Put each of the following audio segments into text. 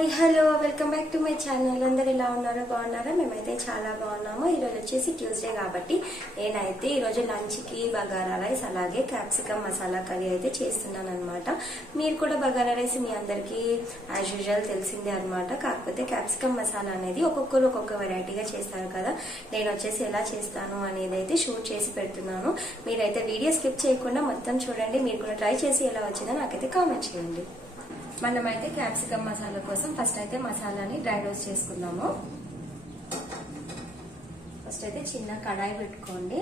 Hi hello welcome back to my channel. అందరు ఎలా ఉన్నారో బాగున్నారా? మేమైతే చాలా బాగున్నాము. ఈరోజు వచ్చేసి ట్యూస్డే కాబట్టి నేనైతే ఈరోజు లంచ్కి బగారా రైస్ అలాగే క్యాప్సికమ్ మసాలా కర్రీ అయితే చేస్తున్నాను అనమాట. మీరు కూడా బగారా రైస్ మీ అందరికీ యాజ్ యూజువల్ తెలిసిందే అనమాట. కాకపోతే క్యాప్సికమ్ మసాలా అనేది ఒక్కొక్కరు ఒక్కొక్క వెరైటీగా చేస్తారు కదా. నేను వచ్చేసి ఎలా చేస్తాను అనేది అయితే షూట్ చేసి పెడుతున్నాను. మీరైతే వీడియో స్కిప్ చేయకుండా మొత్తం చూడండి. మీరు కూడా ట్రై చేసి ఎలా వచ్చిందో నాకైతే కామెంట్ చేయండి. మనమైతే క్యాప్సికమ్ మసాలా కోసం ఫస్ట్ అయితే మసాలాని డ్రై రోస్ట్ చేసుకుందాము. ఫస్ట్ అయితే చిన్న కడాయి పెట్టుకోండి.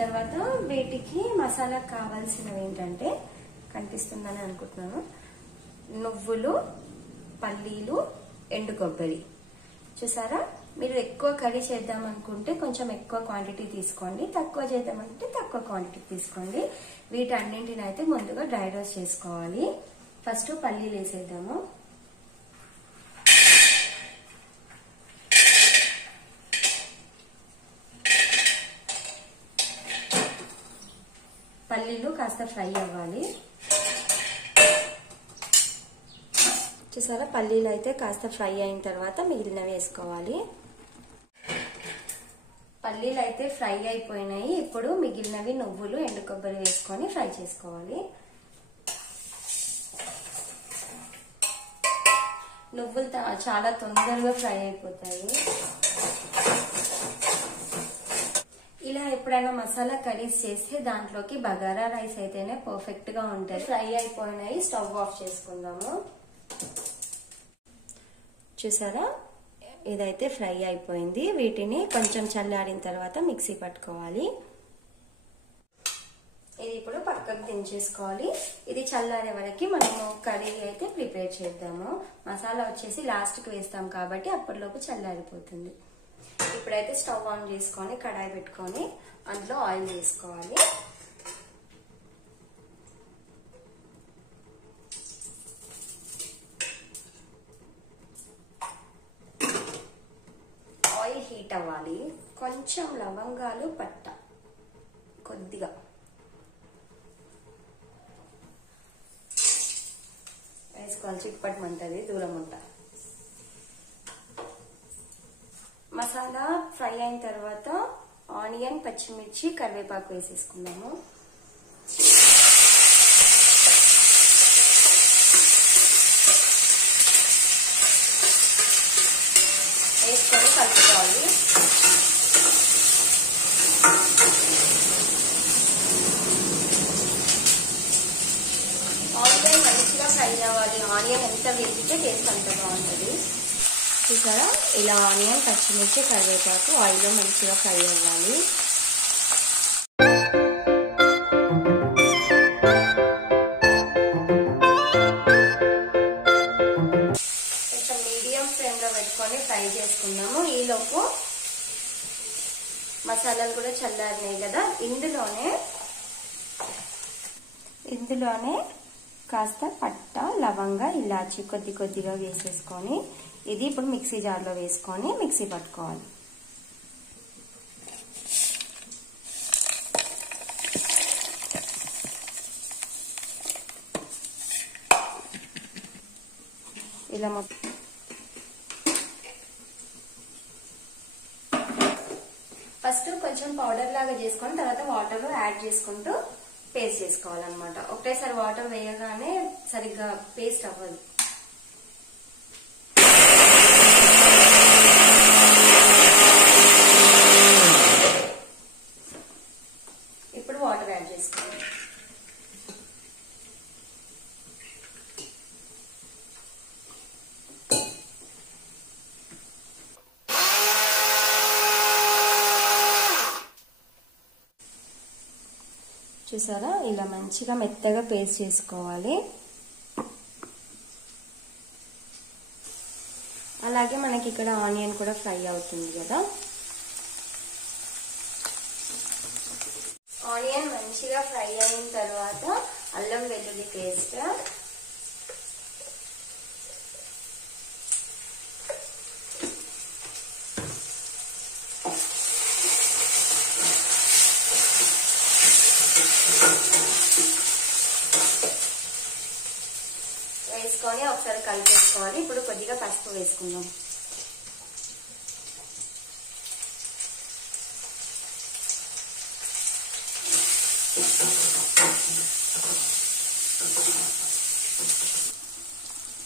తర్వాత వీటికి మసాలా కావాల్సినవి ఏంటంటే కనిపిస్తుందని అనుకుంటున్నాను, నువ్వులు, పల్లీలు, ఎండు కొబ్బరి. చూసారా? మీరు ఎక్కువ కర్రీ చేద్దాం అనుకుంటే కొంచెం ఎక్కువ క్వాంటిటీ తీసుకోండి, తక్కువ చేద్దామంటే తక్కువ క్వాంటిటీ తీసుకోండి. వీటన్నింటిని అయితే ముందుగా డ్రై రోస్ట్ చేసుకోవాలి. ఫస్ట్ పల్లీలు వేసేద్దాము. పల్లీలు కాస్త ఫ్రై అవ్వాలి. చూసారా? పల్లీలు అయితే కాస్త ఫ్రై అయిన తర్వాత మిగిలినవి వేసుకోవాలి. పల్లీలు అయితే ఫ్రై అయిపోయినాయి. ఇప్పుడు మిగిలినవి నువ్వులు, ఎండు కొబ్బరి వేసుకొని ఫ్రై చేసుకోవాలి. నువ్వులు చాలా తొందరగా ఫ్రై అయిపోతాయి. ఇలా ఎప్పుడైనా మసాలా కర్రీస్ చేస్తే దాంట్లోకి బగారా రైస్ అయితేనే పర్ఫెక్ట్ గా ఉంటాయి. ఫ్రై అయిపోయినాయి, స్టవ్ ఆఫ్ చేసుకుందాము. చూసారా? ఇదైతే ఫ్రై అయిపోయింది. వీటిని కొంచెం చల్లారిన తర్వాత మిక్సీ పట్టుకోవాలి. ఇది ఇప్పుడు పక్కకు దించేసుకోవాలి. ఇది చల్లారే వరకు మనము కర్రీ అయితే ప్రిపేర్ చేద్దాము. మసాలా వచ్చేసి లాస్ట్ కి వేస్తాం కాబట్టి అప్పటిలోపు చల్లారిపోతుంది. ఇప్పుడైతే స్టవ్ ఆన్ చేసుకొని కడాయి పెట్టుకొని అందులో ఆయిల్ వేసుకోవాలి. ఆయిల్ హీట్ అవ్వాలి. కొంచెం లవంగాలు, పట్ట కొద్దిగా వేసుకోవాలి. చిక్కపట్టమంటది, దూరం ఉంటా. మసాలా ఫ్రై అయిన తర్వాత ఆనియన్, పచ్చిమిర్చి, కరివేపాకు వేసేసుకుందాము. వేసుకొని కలుపుకోవాలి. ఆనియన్ మంచిగా ఫ్రై అవ్వాలి. ఆనియన్ ఎంత వేగితే టేస్ట్ అంత బాగుంటుంది. చూసారా? ఇలా ఆనియన్, పచ్చిమిర్చి, కరివేపాకు ఆయిల్లో మంచిగా ఫ్రై అవ్వాలి. కొంచెం మీడియం ఫ్లేమ్ లో పెట్టుకొని ఫ్రై చేసుకుందాము. ఈలోపు మసాలాలు కూడా చల్లారినాయి కదా, ఇందులోనే కాస్త పట్ట, లవంగ, ఇలాచి కొద్ది కొద్దిగా వేసేసుకొని ఇది ఇప్పుడు మిక్సీ జార్లో వేసుకొని మిక్సీ పట్టుకోవాలి. ఇలా ఫస్ట్ కొంచెం పౌడర్ లాగా చేసుకొని తర్వాత వాటర్ యాడ్ చేసుకుంటూ పేస్ట్ చేసుకోవాలన్నమాట. ఒకటేసారి వాటర్ వేయగానే సరిగ్గా పేస్ట్ అవ్వదు. ఇప్పుడు వాటర్ యాడ్ చేసుకోవాలి. చూసారా? ఇలా మంచిగా మెత్తగా పేస్ట్ చేసుకోవాలి. అలాగే మనకి ఇక్కడ ఆనియన్ కూడా ఫ్రై అవుతుంది కదా. ఆనియన్ మంచిగా ఫ్రై అయిన తర్వాత అల్లం వెల్లుల్లి పేస్ట్, వేసుకొని ఒకసారి కలిపేసుకోవాలి. ఇప్పుడు కొద్దిగా పసుపు వేసుకుందాం.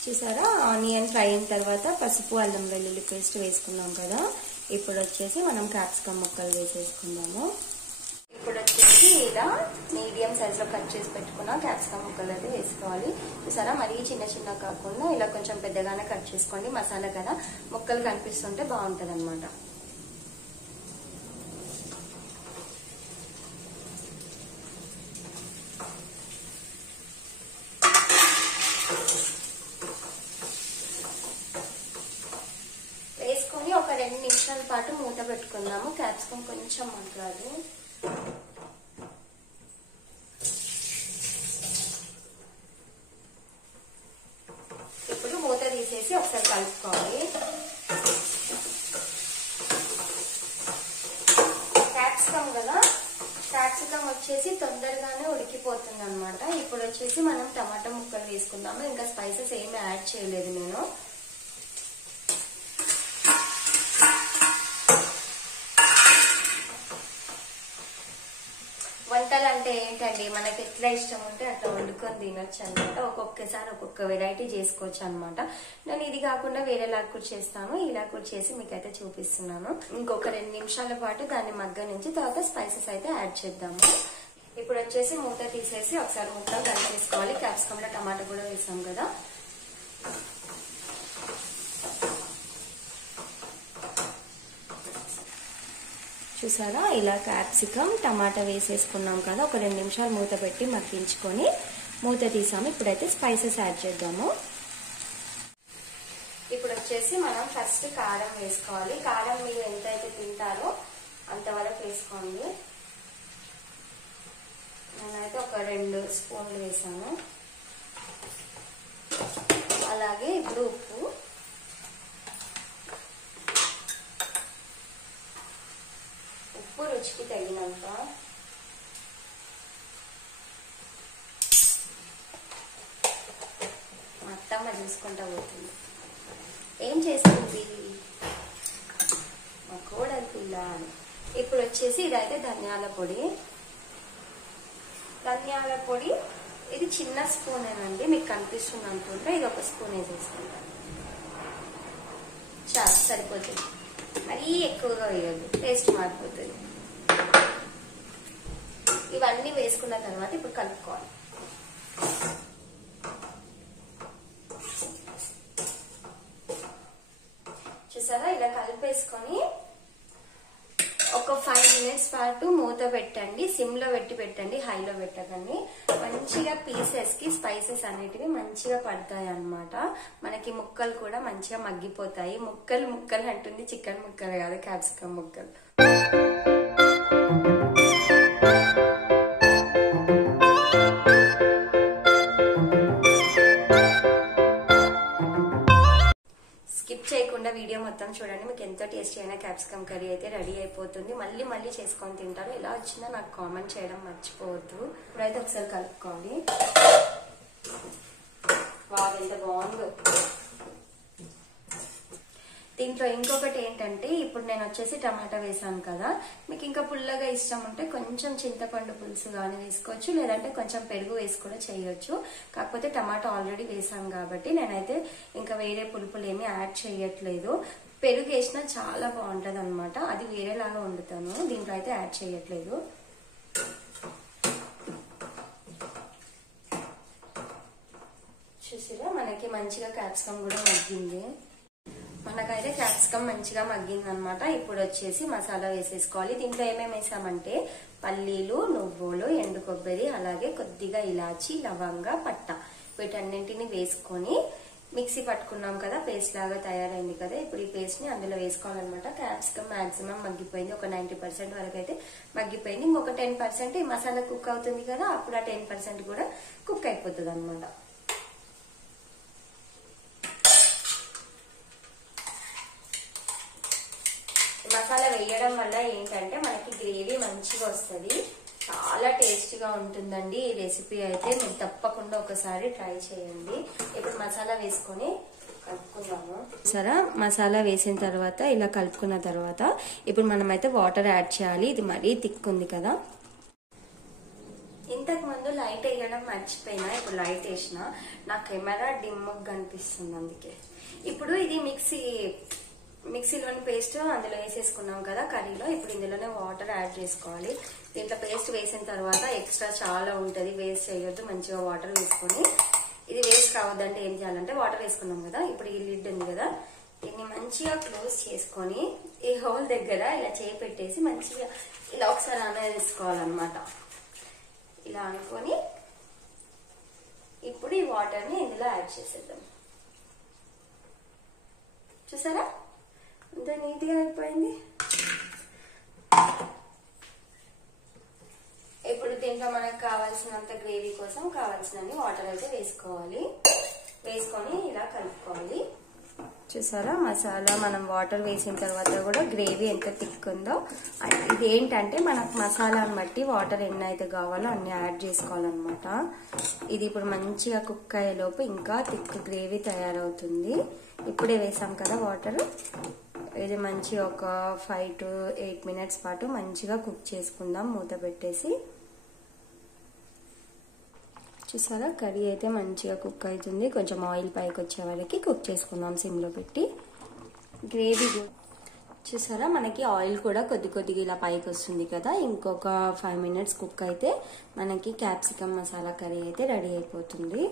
చూసారా, ఆనియన్ ఫ్రై అయిన తర్వాత పసుపు అల్లం వెల్లుల్లి పేస్ట్ వేసుకున్నాం కదా. ఇప్పుడు వచ్చేసి మనం క్యాప్సికమ్ ముక్కలు వేసేసుకుందాము. ఇప్పుడు వచ్చేసి ఇలా మీడియం సైజ్ లో కట్ చేసి పెట్టుకున్న క్యాప్సికమ్ ముక్కలు అయితే వేసుకోవాలి. చూసారా, మరీ చిన్న చిన్న కాకుండా ఇలా కొంచెం పెద్దగానే కట్ చేసుకోండి. మసాలా కదా, ముక్కలు కనిపిస్తుంటే బాగుంటది అన్నమాట. వేసుకొని ఒక 2 నిమిషాల పాటు మూత పెట్టుకుందాము. క్యాప్సికమ్ కొంచెం మగ్గాలి. ఇప్పుడు మూత తీసేసి ఒకసారి కలుపుకోవాలి. క్యాప్సికమ్ కదా, క్యాప్సికమ్ వచ్చేసి తొందరగానే ఉడికిపోతుంది అన్నమాట. ఇప్పుడు వచ్చేసి మనం టమాటా ముక్కలు వేసుకుందాము. ఇంకా స్పైసెస్ ఏమి యాడ్ చేయలేదు నేను. వంటలు అంటే ఏంటండి, మనకి ఎట్లా ఇష్టం ఉంటే అట్లా వండుకొని తినొచ్చు అనమాట. ఒక్కొక్కసారి ఒక్కొక్క వెరైటీ చేసుకోవచ్చు అనమాట. నేను ఇది కాకుండా వేరేలాగా కూడా చేస్తాను. ఇలా కూడా చేసి మీకైతే చూపిస్తున్నాను. ఇంకొక 2 నిమిషాల పాటు దాన్ని మగ్గ నుంచి తర్వాత స్పైసెస్ అయితే యాడ్ చేద్దాము. ఇప్పుడు వచ్చేసి మూత తీసేసి ఒకసారి మొత్తం కలిపేసుకోవాలి. క్యాప్సికమ్ లో టమాటా కూడా వేసాం కదా. చూసారా, ఇలా క్యాప్సికమ్ టమాటా వేసేసుకున్నాం కదా. ఒక 2 నిమిషాలు మూత పెట్టి మగ్గించుకొని మూత తీసాము. ఇప్పుడైతే స్పైసెస్ యాడ్ చేద్దాము. ఇప్పుడు వచ్చేసి మనం ఫస్ట్ కారం వేసుకోవాలి. కారం మీరు ఎంతైతే తింటారో అంతవరకు వేసుకోండి. నేనైతే ఒక 2 స్పూన్లు వేసాను. అలాగే ఇప్పుడు ఉప్పు, రుచికి తగినంత. మా అత్తమ్మ చూసుకుంటా పోతుంది. ఏం చేస్తుంది మా కోడలి పిల్ల. ఇప్పుడు వచ్చేసి ఇదైతే ధనియాల పొడి. ధనియాల పొడి ఇది చిన్న స్పూనేనండి, మీకు కనిపిస్తుంది అనుకుంటా. ఇది 1 స్పూన్ వేసేసుకుంటాను. చాలా సరిపోతుంది, మరీ ఎక్కువగా వేయద్దు, టేస్ట్ మారిపోతుంది. ఇవన్నీ వేసుకున్న తర్వాత ఇప్పుడు కలుపుకోవాలి. చూసారా, ఇలా కలిపేసుకొని ఒక 5 మినిట్స్ పాటు మూత పెట్టండి. సిమ్ లో పెట్టి పెట్టండి, హైలో పెట్టకండి. మంచిగా పీసెస్ కి స్పైసెస్ అనేటివి మంచిగా పడతాయి అన్నమాట. మనకి ముక్కలు కూడా మంచిగా మగ్గిపోతాయి. ముక్కలు ముక్కలు అంటుంది, చికెన్ ముక్కలు కాదు, క్యాప్సికమ్ ముక్కలు. స్కిప్ చేయకుండా వీడియో మొత్తం చూడండి. మీకు ఎంతో టేస్టీ అయిన క్యాప్సికమ్ కర్రీ అయితే రెడీ అయిపోతుంది. మళ్ళీ మళ్ళీ చేసుకొని తింటారు. ఎలా వచ్చినా నాకు కామెంట్ చేయడం మర్చిపోవద్దు. ఇప్పుడైతే ఒకసారి కలుపుకోండి. వావ్, ఎంత బాగుందో. దీంట్లో ఇంకొకటి ఏంటంటే, ఇప్పుడు నేను వచ్చేసి టమాటా వేసాను కదా. మీకు ఇంకా పుల్లగా ఇష్టం ఉంటే కొంచెం చింతపండు పులుసు కానీ వేసుకోవచ్చు, లేదంటే కొంచెం పెరుగు వేసి కూడా చేయొచ్చు. కాకపోతే టమాటా ఆల్రెడీ వేసాను కాబట్టి నేనైతే ఇంకా వేరే పులుపులు ఏమీ యాడ్ చేయట్లేదు. పెరుగు వేసినా చాలా బాగుంటది అనమాట. అది వేరేలాగా వండుతాను, దీంట్లో అయితే యాడ్ చేయట్లేదు. చూసిరా, మనకి మంచిగా క్యాప్సికమ్ కూడా మగ్గింది. మనకైతే క్యాప్సికమ్ మంచిగా మగ్గింది అనమాట. ఇప్పుడు వచ్చేసి మసాలా వేసేసుకోవాలి. దీంట్లో ఏమేమి వేసామంటే పల్లీలు, నువ్వులు, ఎండు కొబ్బరి, అలాగే కొద్దిగా ఇలాచి, లవంగ, పట్ట, వీటన్నింటిని వేసుకొని మిక్సీ పట్టుకున్నాం కదా, పేస్ట్ లాగా తయారైంది కదా. ఇప్పుడు ఈ పేస్ట్ ని అందులో వేసుకోవాలన్నమాట. క్యాప్సికమ్ మాక్సిమం మగ్గిపోయింది, ఒక 90% వరకు అయితే మగ్గిపోయింది. ఇంకొక 10% ఈ మసాలా కుక్ అవుతుంది కదా, అప్పుడు ఆ 10% కూడా కుక్ అయిపోతుంది అనమాట. మసాలా వేయడం వల్ల ఏంటంటే మనకి గ్రేవీ మంచిగా వస్తుంది. చాలా టేస్టీగా ఉంటుందండి ఈ రెసిపీ అయితే. మీరు తప్పకుండా ఒకసారి ట్రై చేయండి. ఇప్పుడు మసాలా వేసుకొని కలుపుకుందాము. సరే, మసాలా వేసిన తర్వాత ఇలా కలుపుకున్న తర్వాత ఇప్పుడు మనమైతే వాటర్ యాడ్ చేయాలి. ఇది మరీ థిక్ ఉంది కదా. ఇంతకు ముందు లైట్ వేయడం మర్చిపోయినా, ఇప్పుడు లైట్ వేసిన. నా కెమెరా డిమ్ కనిపిస్తుంది అందుకే. ఇప్పుడు ఇది మిక్సీలోని పేస్ట్ అందులో వేసేసుకున్నాం కదా కర్రీలో. ఇప్పుడు ఇందులోనే వాటర్ యాడ్ చేసుకోవాలి. దీంట్లో పేస్ట్ వేసిన తర్వాత ఎక్స్ట్రా చాలా ఉంటుంది, వేస్ట్ చేయొద్దు. మంచిగా వాటర్ వేసుకొని, ఇది వేస్ట్ కావద్దంటే ఏం చేయాలంటే వాటర్ వేసుకున్నాం కదా, ఇప్పుడు ఈ లిడ్ ఉంది కదా, దీన్ని మంచిగా క్లోజ్ చేసుకొని ఈ హోల్ దగ్గర ఇలా చేయి పెట్టేసి మంచిగా ఇలా ఒకసారి అనేసుకోవాలన్నమాట. ఇలా అనుకొని ఇప్పుడు ఈ వాటర్ని ఇందులో యాడ్ చేసేద్దాం. చూసారా ఎంత నీట్గా అయిపోయింది. ఇప్పుడు దీంట్లో మనకు కావాల్సినంత గ్రేవీ కోసం కావాల్సినన్ని వాటర్ అయితే వేసుకోవాలి. వేసుకొని ఇలా కలుపుకోవాలి. చూసారా మసాలా మనం వాటర్ వేసిన తర్వాత కూడా గ్రేవీ ఎంత థిక్ ఉందో. ఇది ఏంటంటే మనకు మసాలాను బట్టి వాటర్ ఎన్ని అయితే కావాలో అన్ని యాడ్ చేసుకోవాలన్నమాట. ఇది ఇప్పుడు మంచిగా కుక్ అయ్యేలోపు ఇంకా థిక్ గ్రేవీ తయారవుతుంది. ఇప్పుడే వేసాం కదా వాటర్. ఇది మంచిగా ఒక 5 to 8 minutes పాటు మంచిగా కుక్ చేసుకుందాం మూత పెట్టేసి. చూసారా కర్రీ అయితే మంచిగా కుక్ అవుతుంది. కొంచెం ఆయిల్ పైకి వచ్చే వరకు కుక్ చేసుకుందాం సిమ్లో పెట్టి. గ్రేవీ చూసారా మనకి ఆయిల్ కూడా కొద్దిగా ఇలా పైకి వస్తుంది కదా. ఇంకొక 5 minutes కుక్ అయితే మనకి క్యాప్సికమ్ మసాలా కర్రీ అయితే రెడీ అయిపోతుంది.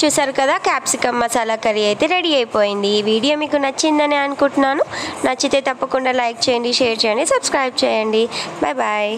చూసారు కదా క్యాప్సికమ్ మసాలా కర్రీ అయితే రెడీ అయిపోయింది. ఈ వీడియో మీకు నచ్చిందని అనుకుంటున్నాను. నచ్చితే తప్పకుండా లైక్ చేయండి, షేర్ చేయండి, సబ్స్క్రైబ్ చేయండి. Bye bye.